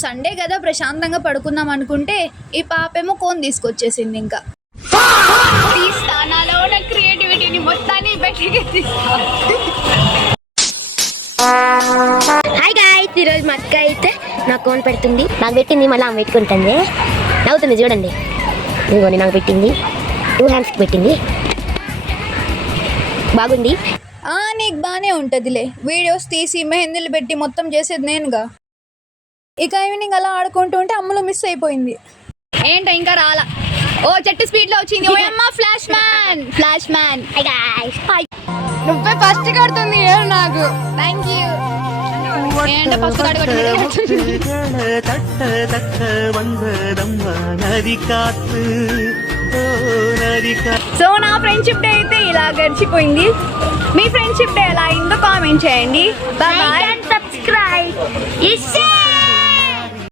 Sunday కదా ప్రశాంతంగా పడుకుందాం అనుకుంటే ఈ పాపేమో కోన్ తీసుకొచ్చేసింది. ఇంకా నాలో ఉన్న క్రియేటివిటీని మొత్తాన్ని బయటికి హాయ్ గాయ్స్, ఈరోజు మా అక్క అయితే నా కోన్ పెడుతుంది. నాకు పెట్టింది, మళ్ళీ ఆమె పెట్టుకుంటుంది. నవ్వుతుంది చూడండి. ఇదిగోండి నాకు పెట్టింది, 2 హ్యాండ్స్కి పెట్టింది. బాగుంది. నీకు బాగానే ఉంటుందిలే. వీడియోస్ తీసి మెహందీలు పెట్టి మొత్తం చేసేది నేనుగా. ఇక ఈవినింగ్ అలా ఆడుకుంటూ ఉంటే అమ్మలో మిస్ అయిపోయింది. ఏంట ఇంకా రాలా? ఓ చెట్టు స్పీడ్ లో వచ్చింది. ఓ అమ్మ ఫ్లాష్ మ్యాన్. Hi guys. నువ్వే ఫస్ట్ కడుతుంది నాకు. Thank you. ఏంటో ఫస్ట్ సో నా ఫ్రెండ్షిప్ డే అయితే ఇలా గడిచిపోయింది. మీ ఫ్రెండ్షిప్ డే ఎలా అయిందో కామెంట్ చేయండి. బాయ్. సబ్స్క్రైబ్.